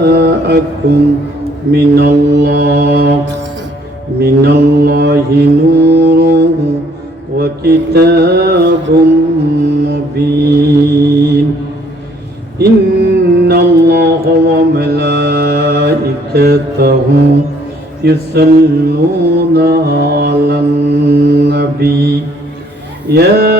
جاءكم من الله. من الله نور وكتاب مبين. إن الله وملائكته يصلون على النبي. يا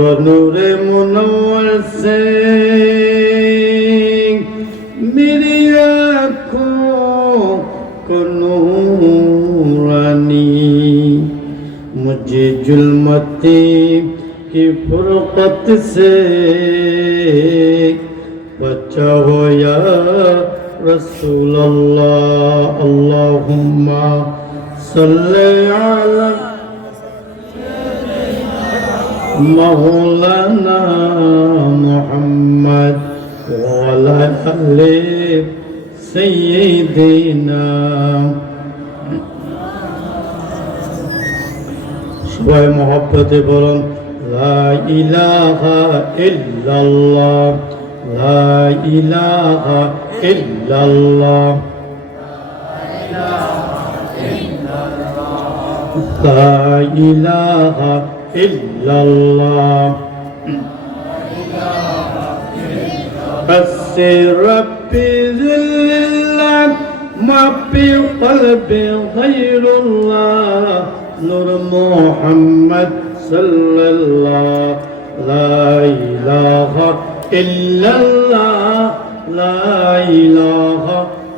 মোর নূরে মনোর সে, মেরে আখো কোনো রানী মুঝে জুলমতে কি ফুরকত সে বাঁচাও ইয়া রাসূল আল্লাহ আল্লাহুম্মা সাল্লি আলা مولانا محمد وعلى آل سيدنا সবাই মহব্বতে বলুন লা ইলাহা ইল্লাল্লাহ লা ইলাহা ইল্লাল্লাহ লা ইলাহা إلا الله. بس ربي ذلك ما في قلبي غير الله. نور محمد صلى الله لا إله إلا الله لا إله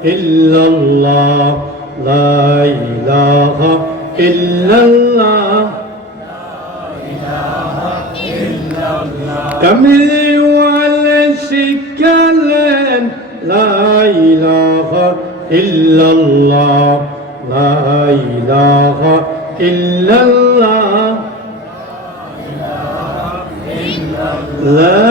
إلا الله لا إله إلا الله. كملي ولا شكلا لا إله إلا الله لا إله إلا الله لا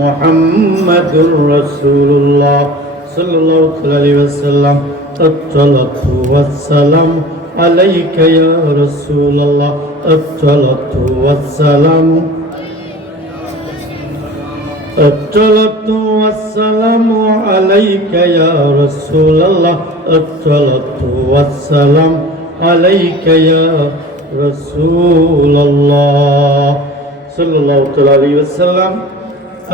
محمد رسول الله صلى الله عليه وسلم. الصلاة والسلام عليك يا رسول الله. الصلاة والسلام. الصلاة والسلام عليك يا رسول الله. الصلاة والسلام عليك يا رسول الله. صلى الله عليه وسلم.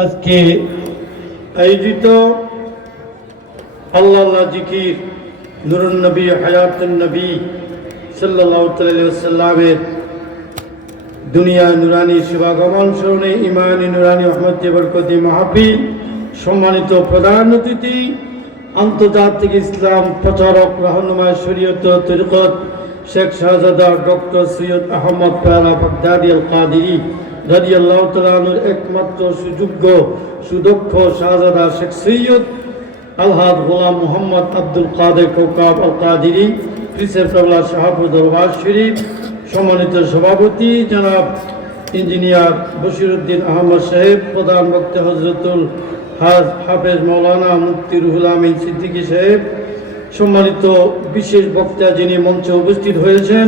আজকে আয়োজিত আল্লাহ জিকির নুরুন নবী, হায়াতুন নবী সাল্লাহ সাল্লামের দুনিয়া নুরানি শুভাগমন স্মরণে ইমানি নুরানি আহমদ বরকতি মাহফিল, সম্মানিত প্রধান অতিথি, আন্তর্জাতিক ইসলাম প্রচারক রহনুমা শরীয়ত তরিকত শেখ শাহজাদা ডক্টর সৈয়দ আহমদ প্যারা বাগদাদি আল কাদিরি রাজি আল্লাহ তালুর একমাত্র সুযোগ্য, সুদক্ষ শাহজাদা শেখ সৈয়দ আলহাদ গোলাম মোহাম্মদ আব্দুল কাদের কৌকাব আল কাদিরি প্রিন্সেপ কাবলা শাহাবুর দরবার শরীফ, সম্মানিত সভাপতি জনাব ইঞ্জিনিয়ার বশিরুদ্দিন আহমদ সাহেব, প্রধান বক্তা হজরতুল হাজ হাফেজ মৌলানা মুফতি রুহুল আমিন সিদ্দিকী সাহেব সম্মানিত বিশেষ বক্তা যিনি মঞ্চে উপস্থিত হয়েছেন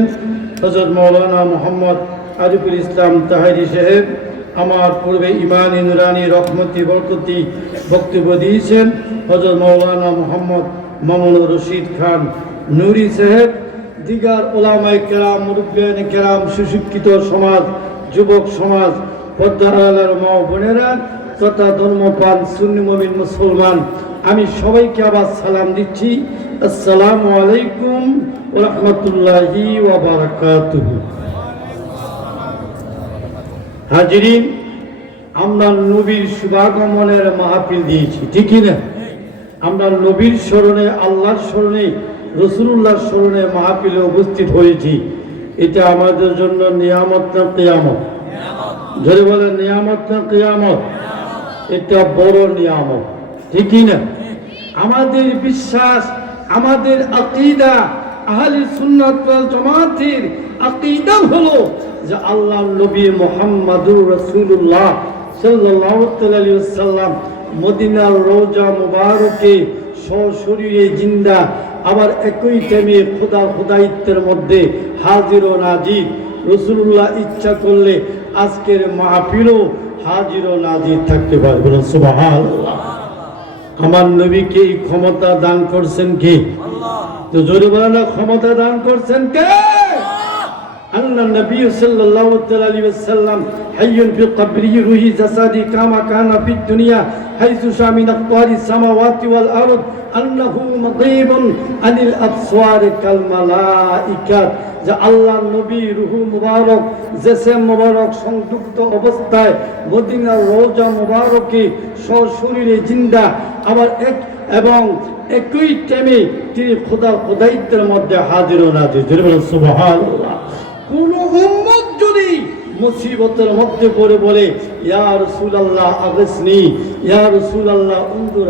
হজরত মৌলানা মোহাম্মদ আরিফুল ইসলাম তাহারি সাহেব, আমার পূর্বে ইমানি নুরানি রহমতি বরকতি বক্তব্য দিয়েছেন হজরত মৌলানা মোহাম্মদ মামুনুর রশিদ খান নুরি সাহেব, দিগার ওলামাই কেরাম, মুরব্বিয়ানি কেরাম, সুশিক্ষিত সমাজ, যুবক সমাজ পদ্মা আলার মা বোনেরা তথা ধর্মপান সুন্নি মুসলমান আমি সবাইকে আবার সালাম দিচ্ছি। আসসালামু আলাইকুম রহমতুল্লাহি হাজিরিন আমরা নবীর শুভাগমনের মাহফিল দিয়েছি ঠিকই না? আমরা নবীর স্মরণে আল্লাহর স্মরণে রসুল্লাহর স্মরণে মাহফিলে উপস্থিত হয়েছি। এটা আমাদের জন্য নিয়ামত না কেয়ামত? যদি বলে নিয়ামত না কেয়ামত? এটা বড় নিয়ামত। ঠিকই না? আমাদের বিশ্বাস, আমাদের আকিদা, আহলে সুন্নাত ওয়াল জামাতের আকিদা হলো যে আল্লাহ নবী মুহাম্মাদুর রাসূলুল্লাহ সাল্লাল্লাহু আলাইহি ওয়াসাল্লাম মদিনার রওজা মুবারকে সশরীরে জিন্দা, আবার একই টাইমে খোদা খোদাইত্বের মধ্যে হাজির ও নাজির। রসুল্লাহ ইচ্ছা করলে আজকের মাহফিলও হাজির ও নাজির থাকতে পারে বলুন সুবহানাল্লাহ। আমার নবীকে এই ক্ষমতা দান করছেন কে? তো জোরে বলেন না, ক্ষমতা দান করছেন কে? أن النبي صلى الله عليه وسلم حي في قبره روح جسدي كما كان في الدنيا حيث شاء من أقطار السماوات والأرض أنه مضيب عن الأبصار كالملائكة যে আল্লাহ নবী রুহু মুবারক জেসে মুবারক সংযুক্ত অবস্থায় মদিনার রোজা মুবারকে সশরীরে জিন্দা আবার এক এবং একই টাইমে তিনি খোদা খোদাইত্বের মধ্যে হাজির ও নাজির জোরে বলেন সুবহানাল্লাহ কোন যদি মুসিবতের মধ্যে পড়ে বলে উনদুর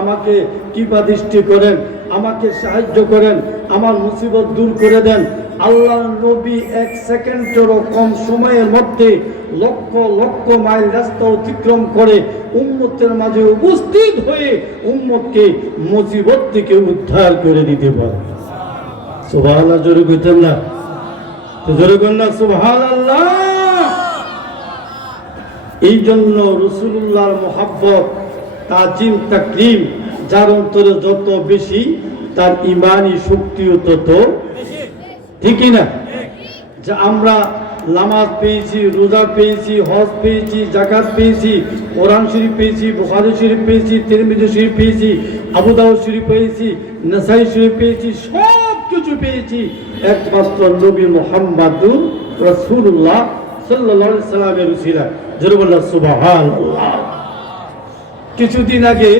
আমাকে কৃপা দৃষ্টি করেন, আমাকে সাহায্য করেন, আমার মুসিবত দূর করে দেন। আল্লাহ নবী এক সেকেন্ডেরও কম সময়ের মধ্যে লক্ষ লক্ষ মাইল রাস্তা অতিক্রম করে উম্মতের মাঝে উপস্থিত হয়ে উম্মতকে মুসিবত থেকে উদ্ধার করে দিতে পারে। সুবহানাল্লাহ, জোরে কইতেন না। জোরে করেন না, সুবহানাল্লাহ। এই জন্য রসুল্লাহর মোহাব্বত, তাজিম, তাকরিম, যার অন্তরে যত বেশি, তার ইমানি শক্তিও তত ঠিকই না? যে আমরা নামাজ পেয়েছি, রোজা পেয়েছি, হজ পেয়েছি জাকাত পেয়েছি, কোরআন শরীফ পেয়েছি, বুখারি শরীফ পেয়েছি, তিরমিজি শরীফ পেয়েছি আবুদাউ শরীফ পেয়েছি, নাসাই শরীফ পেয়েছি, সব পেয়েছি। একমাত্র নবী মোহাম্মদুর রসুল্লাহ সাল্লাহ সাল্লামের উসিলা জরুবুল্লাহ সুবাহান কিছুদিন আগে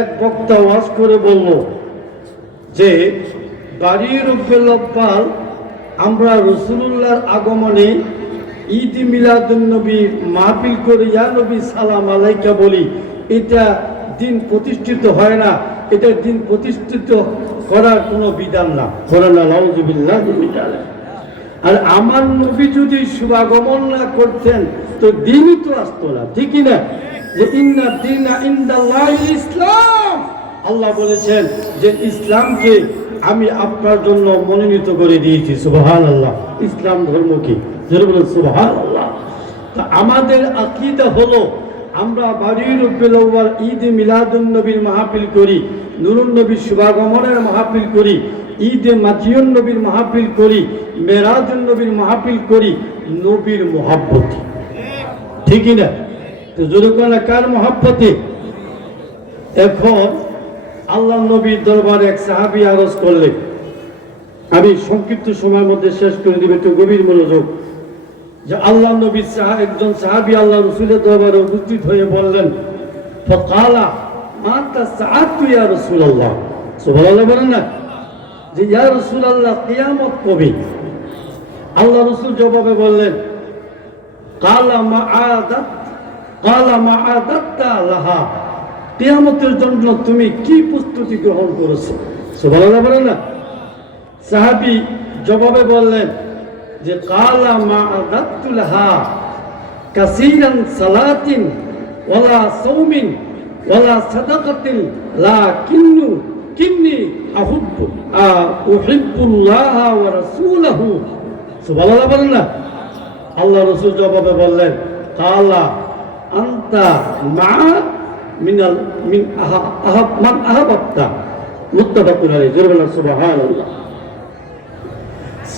এক বক্তা ওয়াজ করে বলল যে, বাড়ির উপলব্বাল আমরা রসুল্লাহর আগমনে ঈদ মিলাদুল নবীর মাহফিল করে, ইয়া নবী সালাম আলাইকা বলি, এটা দিন প্রতিষ্ঠিত হয় না। এটা দিন প্রতিষ্ঠিত করার কোনো বিধান না। কোরআন আর আমার নবী যদি শুভাগমন না করতেন, তো দিনই তো আসতো না, ঠিকই না? যে ইন্না দিনা ইসলাম। আল্লাহ বলেছেন যে ইসলামকে আমি আপনার জন্য মনোনীত করে দিয়েছি সুবহান আল্লাহ ইসলাম ধর্ম কি? যেটা বলেন সুবহান আল্লাহ তা আমাদের আকিদা হলো আমরা বাড়ির উপলব্বার ঈদ মিলাদুন নবীর মাহফিল করি, নুরুন নবীর শুভাগমনের মাহফিল করি, ঈদে মাজিয়ন নবীর মাহফিল করি, মেরাজুন নবীর মাহফিল করি, নবীর মহাব্বতি। ঠিকই না? তো যদি কোনো কার মহাব্বতে? এখন আল্লাহ নবীর দরবারে এক সাহাবি আরজ করলেন। আমি সংক্ষিপ্ত সময়ের মধ্যে শেষ করে দিব, একটু গভীর মনোযোগ। যে আল্লাহ নবী সাহা একজন সাহাবি আল্লাহ রসুলের দরবারে উপস্থিত হয়ে বললেন, ফকালা মাতা সাহাতু ইয়া রসুল্লাহ সুবহানাল্লাহ বলেন না, যে ইয়া রসুল্লাহ কিয়ামত কবে? আল্লাহ রসুল জবাবে বললেন, কালা মা আদাত, কালা মা আদাত্তা লাহা। কিয়ামতের জন্য তুমি কি প্রস্তুতি গ্রহণ করেছ? সুবহানাল্লাহ বলেন না। সাহাবি জবাবে বললেন যে কালা মা আদাত্তু লাহা কাসীরান সালাতিন ওয়ালা সাওমিন ওয়ালা সাদাকাতিন লাকিন্নু কিন্নি আহুব্বু আ উহিব্বুল্লাহ ওয়া রাসূলাহু। সুবহানাল্লাহ বলেন না। আল্লাহ রসুল জবাবে বললেন, কালা আন্তা মা মিনাল মিন আহা আহাব মান আহাবাত্তা মুত্তাফাকুন আলাইহি। জোরে সুবহানাল্লাহ।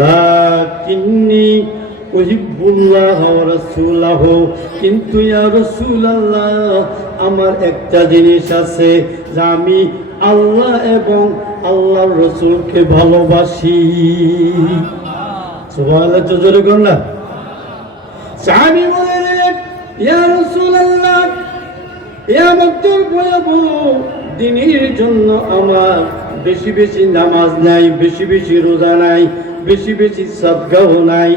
লাকিন্নি উহিব্বুল্লাহ ওয়া কিন্তু ইয়া রাসূলুল্লাহ, আমার একটা জিনিস আছে যে আমি আল্লাহ এবং আল্লাহর রসুলকে ভালোবাসি। সুবহানাল্লাহ জোরে না। সাহাবী বলে দিলেন ইয়া রাসূলুল্লাহ, কিয়ামতের ভয়াবহ দিনের জন্য আমার বেশি বেশি নামাজ নাই, বেশি বেশি রোজা নাই। বেশি বেশি সদগাও নাই।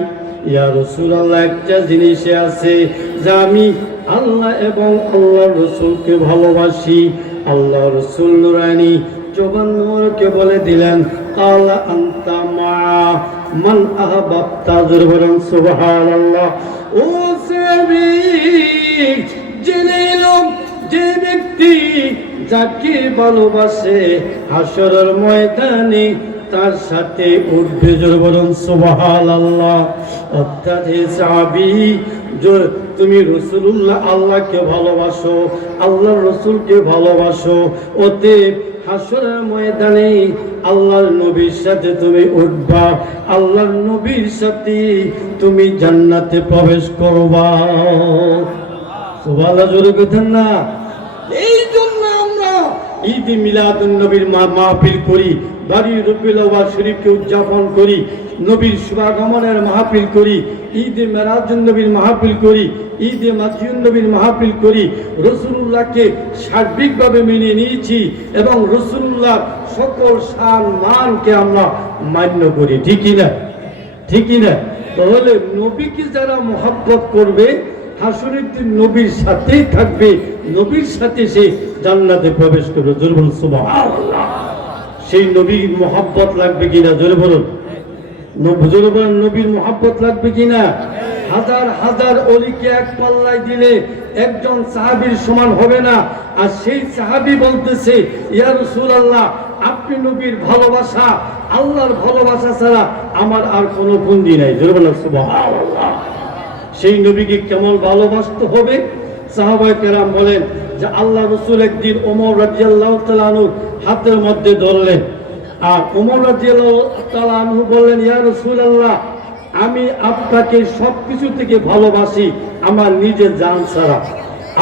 ইয়া রাসূলুল্লাহ, একটা জিনিসে আছে যে আমি আল্লাহ এবং আল্লাহর রসুলকে ভালোবাসি। আল্লাহ রসুল নুরানি জবান নূরকে বলে দিলেন আল্লাহ আন্তা মা মান আহাবাত্তা জোরে বলেন সুবহানাল্লাহ। ও সাহাবী জেনে যে ব্যক্তি যাকে ভালোবাসে হাসরের ময়দানে তার সাথে উঠবে জোর বলুন সুবহান আল্লাহ অর্থাৎ হে সাহাবি তুমি রসুল্লাহ আল্লাহকে ভালোবাসো আল্লাহ রসুলকে ভালোবাসো। ওতে হাসরের ময়দানে আল্লাহর নবীর সাথে তুমি উঠবা, আল্লাহর নবীর সাথে তুমি জান্নাতে প্রবেশ করবা। সুবহানাল্লাহ, জোরে কথা না। ঈদ মিলাদুন নবীর মাহফিল করি, বাড়ি আউয়াল শরীফকে উদযাপন করি, নবীর শুভাগমনের মাহফিল করি, ঈদে মেরাজুন নবীর মাহফিল করি, ঈদে মাজিউন নবীর মাহফিল করি, রসুল্লাহকে সার্বিকভাবে মেনে নিয়েছি এবং রসুল্লাহ সকল সান মানকে আমরা মান্য করি ঠিকই না ঠিকই না তাহলে নবীকে যারা মহাব্বত করবে হাসুরের দিন নবীর সাথেই থাকবে, নবীর সাথে সে জান্নাতে প্রবেশ করবে। জোরে বলুন সেই নবীর মহাব্বত লাগবে কিনা? জোরে বলুন। নবীর মহাব্বত লাগবে কিনা? হাজার হাজার অলিকে এক পাল্লায় দিলে একজন সাহাবীর সমান হবে না। আর সেই সাহাবী বলতেছে, ইয়া রাসূলুল্লাহ, আপনি নবীর ভালোবাসা, আল্লাহর ভালোবাসা ছাড়া আমার আর কোনো বন্দি নাই। জোরে বলুন, সুবহানাল্লাহ। সেই নবীকে কেমন ভালোবাসতে হবে? সাহাবাই কেরাম বলেন যে আল্লাহ রসুল একদিন ওমর রাজিয়াল্লাহ হাতের মধ্যে ধরলেন। আর ওমর রাজিয়াল্লাহ বললেন, ইয়া রসুল আল্লাহ আমি আপনাকে সব কিছু থেকে ভালোবাসি, আমার নিজের জান ছাড়া।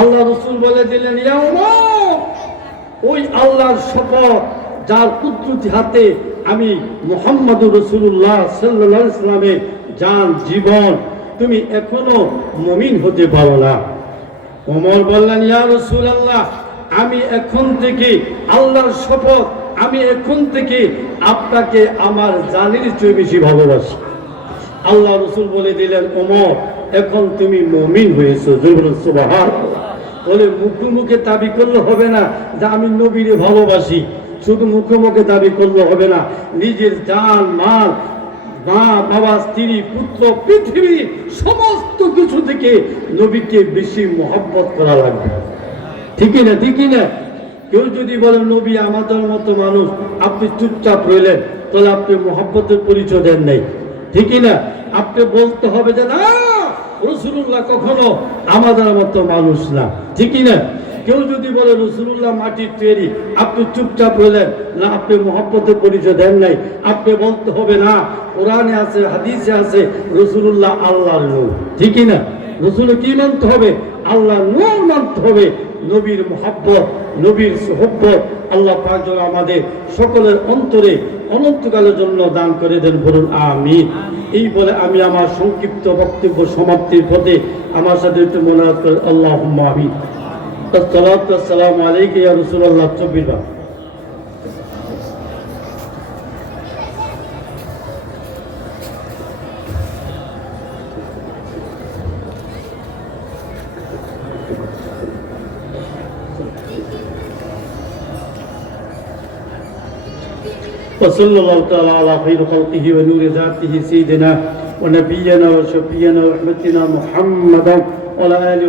আল্লাহ রসুল বলে দিলেন, ইয়া ওই আল্লাহর শপথ যার কুদরতি হাতে আমি মোহাম্মদুর রসুল্লাহ সাল্লাহ ইসলামের যান জীবন তুমি এখনও মমিন হতে পারো না। ওমর বললেন, ইয়া রসুলাল্লাহ, আমি এখন থেকে আল্লাহর শপথ, আমি এখন থেকে আপনাকে আমার জানির চেয়ে বেশি ভালোবাসি। আল্লাহ রসুল বলে দিলেন, ওমর, এখন তুমি মমিন হয়েছো। সুবাহান বলে মুখে মুখে দাবি করলে হবে না যে আমি নবীরে ভালোবাসি। শুধু মুখে মুখে দাবি করলে হবে না, নিজের জান, মাল মা, বাবা, স্ত্রী, পুত্র, পৃথিবী, সমস্ত কিছু থেকে নবীকে বেশি মহব্বত করা লাগবে। ঠিকই না ঠিকই না কেউ যদি বলে, নবী আমাদের মতো মানুষ, আপনি চুপচাপ রইলেন, তাহলে আপনি মহব্বতের পরিচয় দেন নাই। ঠিকই না আপনি বলতে হবে যে, না রসুল্লাহ কখনো আমাদের মতো মানুষ না। ঠিকই না কেউ যদি বলে রসুল্লাহ মাটির তৈরি, আপনি চুপচাপ রইলেন না, আপনি মহব্বতের পরিচয় দেন নাই। আপনি বলতে হবে না, কোরআনে আছে, হাদিসে আছে, রসুল্লাহ আল্লাহর নূর। ঠিকই না? রসুল কি মানতে হবে? আল্লাহ নূর মানতে হবে। নবীর মোহাব্বত, নবীর সোহব্বত আল্লাহ পাক যেন আমাদের সকলের অন্তরে অনন্তকালের জন্য দান করে দেন বলুন আমি এই বলে আমি আমার সংক্ষিপ্ত বক্তব্য সমাপ্তির পথে আমার সাথে একটু মনে করেন আল্লাহ حتى الصلاة والسلام عليك يا رسول الله. تبير وصلى الله تعالى على خير خلقه ونور ذاته سيدنا ونبينا وشفينا ورحمتنا محمدا وعلى آله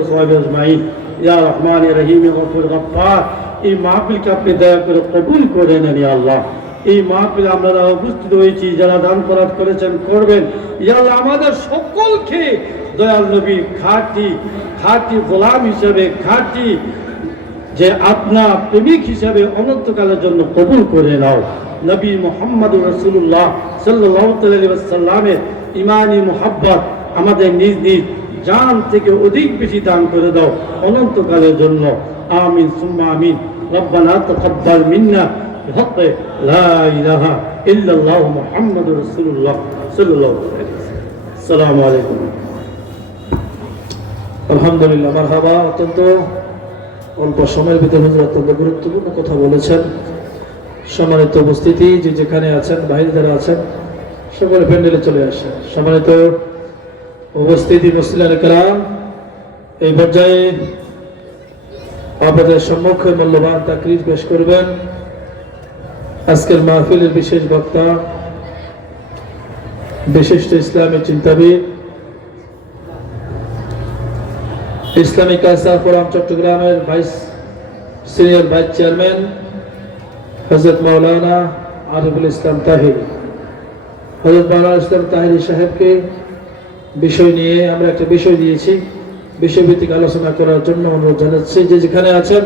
وصحبه أجمعين. ইয়া রহমান রহিম এই মাহফিলকে আপনি দয়া করে কবুল করে নেন ইয়া আল্লাহ। এই মাহফিলে আমরা উপস্থিত হয়েছি, যারা দান খরাত করেছেন, করবেন ইয়াল্লাহ আমাদের সকলকে দয়াল নবী খাটি খাঁটি গোলাম হিসেবে খাঁটি যে আপনা প্রেমিক হিসাবে অনন্তকালের জন্য কবুল করে নাও। নবী মোহাম্মদ রসুল্লাহ সাল্লাহ সাল্লামের ইমানি মোহাব্বত আমাদের নিজ নিজ জান থেকে অধিক বেশি দান করে দাও অনন্তকালের জন্য। আমিন, সুম্মা আমিন। রব্বানা তাকাব্বাল মিন্না হতে লা ইলাহা ইল্লাল্লাহ মুহাম্মাদুর রাসূলুল্লাহ সাল্লাল্লাহু আলাইহি ওয়াসাল্লাম। আসসালামু আলাইকুম। আলহামদুলিল্লাহ, মারহাবা। অত্যন্ত অল্প সময়ের ভিতরে হুজুর অত্যন্ত গুরুত্বপূর্ণ কথা বলেছেন। সম্মানিত উপস্থিতি, যে যেখানে আছেন বাইরে যারা আছেন, সকলে প্যান্ডেলে চলে আসেন। সম্মানিত উপস্থিতি মুসলিম কালাম এই পর্যায়ে আপনাদের সম্মুখে মূল্যবান তাকরির পেশ করবেন। আজকের মাহফিলের বিশেষ বক্তা, বিশিষ্ট ইসলামী চিন্তাবিদ ইসলামিক কালচার ফোরাম চট্টগ্রামের ভাইস সিনিয়র ভাইস চেয়ারম্যান হজরত মাওলানা আরিফুল ইসলাম তাহির। হজরত মাওলানা ইসলাম তাহিরি সাহেবকে বিষয় নিয়ে আমরা একটা বিষয় দিয়েছি, বিষয়ভিত্তিক আলোচনা করার জন্য অনুরোধ জানাচ্ছি যে যেখানে আছেন,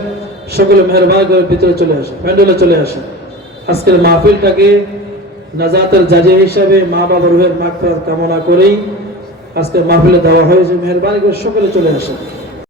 সকলে মেহরবান করে ভিতরে চলে আসে প্যান্ডেলে চলে আসেন। আজকের মাহফিলটাকে নাজাতের জাজে হিসাবে মা বাবার রুহের মাগফিরাত কামনা করেই আজকে মাহফিলে দেওয়া হয়েছে। মেহরবানি করে সকলে চলে আসেন।